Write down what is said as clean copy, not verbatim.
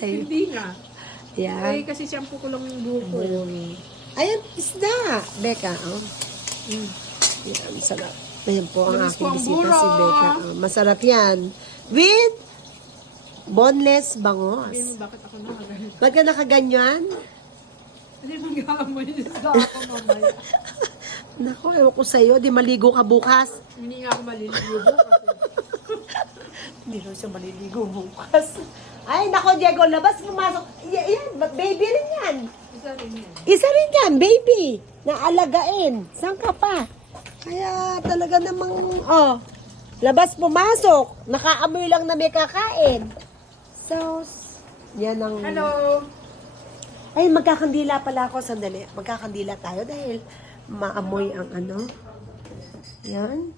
Sa'yo. Hindi nga. Yan. Eh, kasi shampoo ko lang yung buhok ko. Ayan, isda. Becca, oh. Mm. Yan, sarap. Ayan po ang Namiss ko aking ang bisita buro. si Becca. Oh, masarap yan. With boneless Sabi mo, bangos. bakit ako nakaganito? Ba't ka nakaganyan? Hindi magkakamoy sa ako mamaya. Naku, ewan ko sa'yo. Di maligo ka bukas. Hindi nga ako maliligo bukas. Hindi daw siya maliligo bukas. Ay, nako, Diego, labas, pumasok. Yan, baby rin yan. Isa rin yan. Isa rin yan, baby. Naalagain. Saan ka pa? Kaya talaga namang, oh, labas, pumasok. Nakaamoy lang na may kakain. So, yan ang... Hello! Ay, magkakandila pala ako. Sandali. Magkakandila tayo dahil maamoy ang ano. Yan.